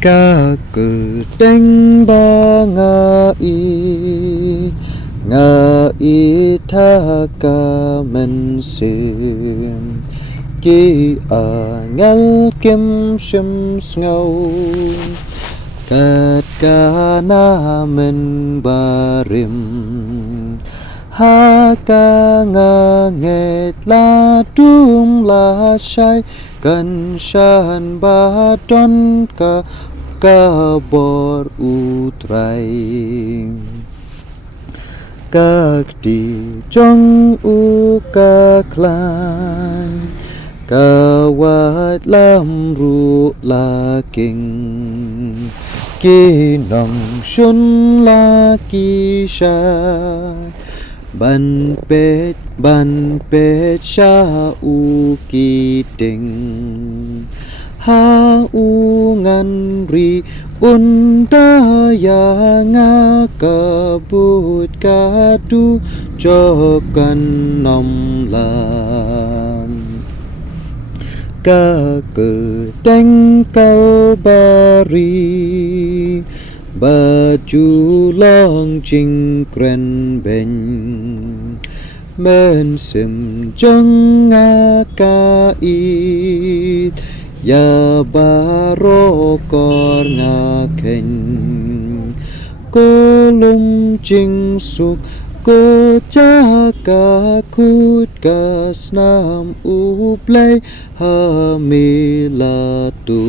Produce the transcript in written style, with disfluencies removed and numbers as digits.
Ca cử đánh ba ngã y tha ca men sim ki ngal kim sim ngâu kat ka na men barim ha ca nga nghe la tum la shai kan shan ba ton ca bor utrai các đi trong u ca klan ca wat lam ru la kinh ki nong shun la ki sha ban pet sha u ki ting ha u ngan ri undaya nga kabut kadu jokan nom lam ka ke teng kalbari baju long ching kren ben men sim jang nga ka it ya baro kor nga ken kolum ching suk ko cha ka khut ka snam u play ha mi la tu